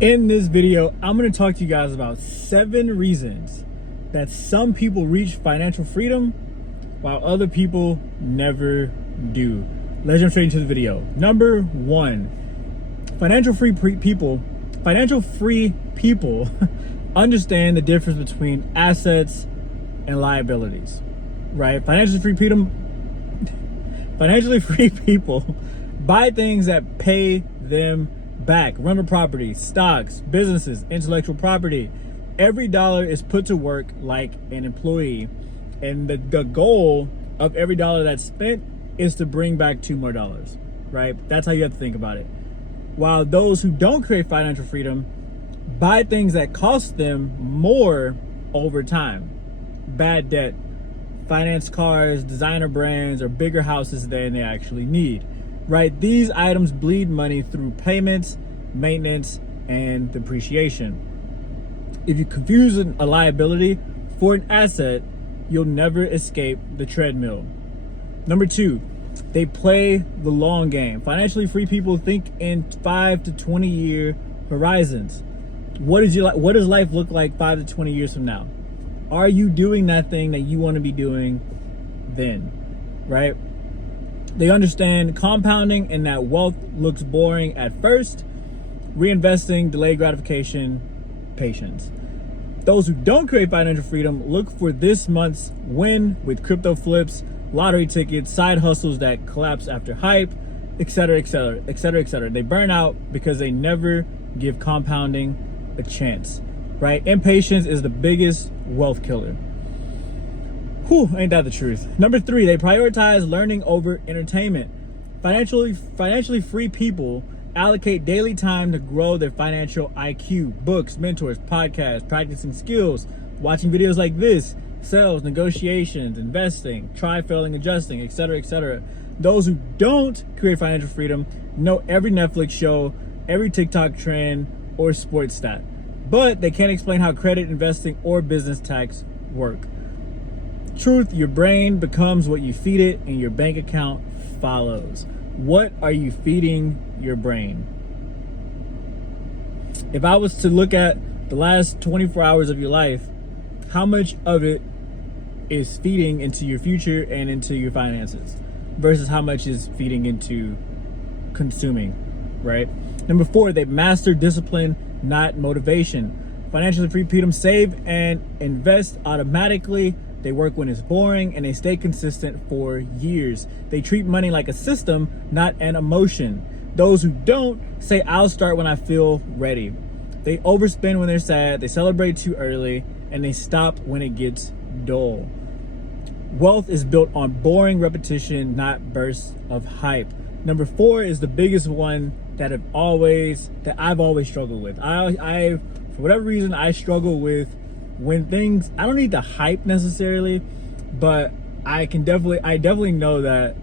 In this video, I'm going to talk to you guys about 7 reasons that some people reach financial freedom while other people never do. Let's jump straight into the video. Number 1, financial free people understand the difference between assets and liabilities, right? Financially free people buy things that pay them back. Rental property, stocks, businesses, intellectual property. Every dollar is put to work like an employee, and the goal of every dollar that's spent is to bring back $2 more, right? That's how you have to think about it. While those who don't create financial freedom buy things that cost them more over time. Bad debt, finance cars, designer brands, or bigger houses than they actually need, right? These items bleed money through payments, maintenance, and depreciation. If you confuse a liability for an asset, you'll never escape the treadmill. Number 2, they play the long game. Financially free people think in 5 to 20 year horizons. What does life look like 5 to 20 years from now? Are you doing that thing that you want to be doing then, right? They understand compounding and that wealth looks boring at first. Reinvesting, delayed gratification, patience. Those who don't create financial freedom look for this month's win with crypto flips, lottery tickets, side hustles that collapse after hype, etc., etc., etc., etc. They burn out because they never give compounding a chance, right? Impatience is the biggest wealth killer. Whew, ain't that the truth? Number 3, they prioritize learning over entertainment. Financially free people allocate daily time to grow their financial IQ, books, mentors, podcasts, practicing skills, watching videos like this, sales, negotiations, investing, try, failing, adjusting, etc., etc. Those who don't create financial freedom know every Netflix show, every TikTok trend, or sports stat, but they can't explain how credit, investing, or business tax work. Truth, your brain becomes what you feed it, and your bank account follows. What are you feeding your brain? If I was to look at the last 24 hours of your life, how much of it is feeding into your future and into your finances versus how much is feeding into consuming, right? Number 4, they master discipline, not motivation. Financially free people save and invest automatically. They work when it's boring, and they stay consistent for years. They treat money like a system, not an emotion. Those who don't say, I'll start when I feel ready. They overspend when they're sad, they celebrate too early, and they stop when it gets dull. Wealth is built on boring repetition, not bursts of hype. Number 4 is the biggest one that I've always struggled with. I for whatever reason, I struggle with when things, I don't need the hype necessarily, but I definitely know that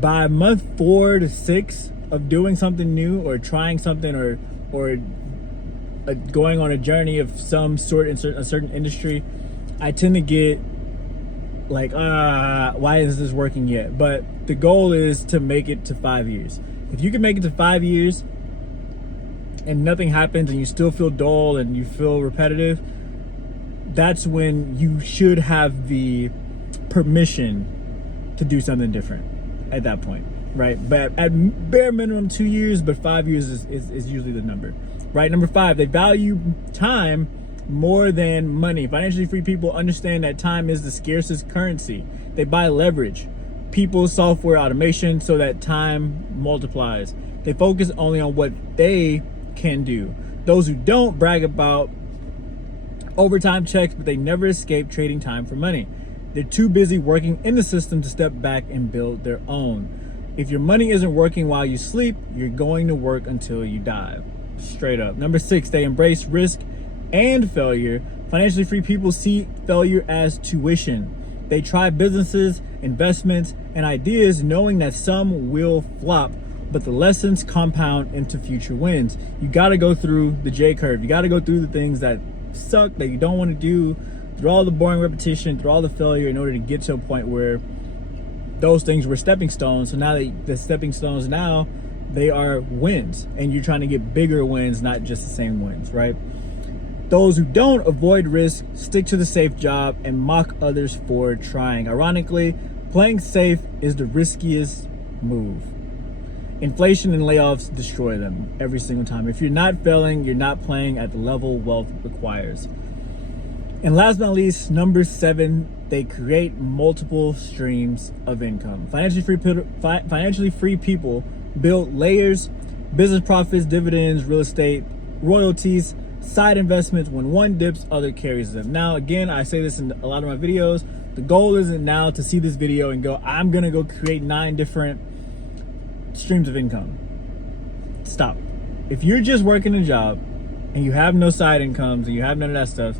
by month 4 to 6 of doing something new or trying something or going on a journey of some sort in a certain industry, I tend to get like, why is this working yet? But the goal is to make it to 5 years. If you can make it to 5 years and nothing happens and you still feel dull and you feel repetitive, that's when you should have the permission to do something different at that point, right? But at bare minimum 2 years, but 5 years is usually the number, right? Number 5, they value time more than money. Financially free people understand that time is the scarcest currency. They buy leverage, people, software, automation, so that time multiplies. They focus only on what they can do. Those who don't brag about overtime checks, but they never escape trading time for money. They're too busy working in the system to step back and build their own. If your money isn't working while you sleep, you're going to work until you die. Straight up. Number 6, they embrace risk and failure. Financially free people see failure as tuition. They try businesses, investments, and ideas knowing that some will flop, but the lessons compound into future wins. You got to go through the J curve. You got to go through the things that suck, that you don't want to do, through all the boring repetition, through all the failure, in order to get to a point where those things were stepping stones. So now the stepping stones now They are wins, and you're trying to get bigger wins, not just the same wins, right? Those who don't avoid risk, stick to the safe job, and mock others for trying. Ironically, playing safe is the riskiest move. Inflation and layoffs destroy them every single time. If you're not failing, you're not playing at the level wealth requires. And last but not least, number 7, they create multiple streams of income. Financially free people build layers, business profits, dividends, real estate, royalties, side investments. When one dips, other carries them. Now, again, I say this in a lot of my videos. The goal isn't now to see this video and go, I'm gonna go create 9 different streams of income. Stop. If you're just working a job and you have no side incomes and you have none of that stuff,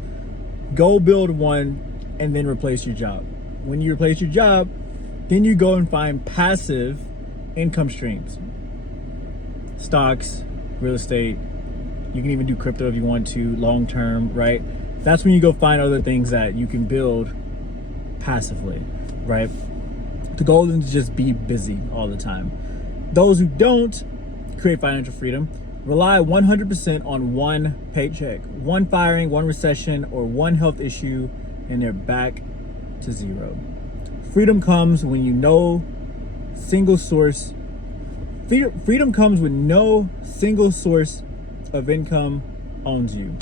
go build one and then replace your job. When you replace your job, then you go and find passive income streams. Stocks, real estate. You can even do crypto if you want to, long term, right? That's when you go find other things that you can build passively, right? The goal isn't to just be busy all the time. Those who don't create financial freedom rely 100% on one paycheck, one firing, one recession, or one health issue, and they're back to zero. Freedom comes when you know single source. Freedom comes when no single source of income owns you.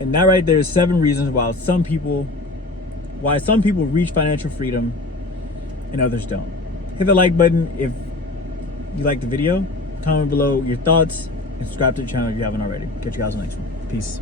And that right there is 7 reasons why some people reach financial freedom and others don't. Hit the like button if you like the video. Comment below your thoughts and subscribe to the channel if you haven't already. Catch you guys on the next one. Peace.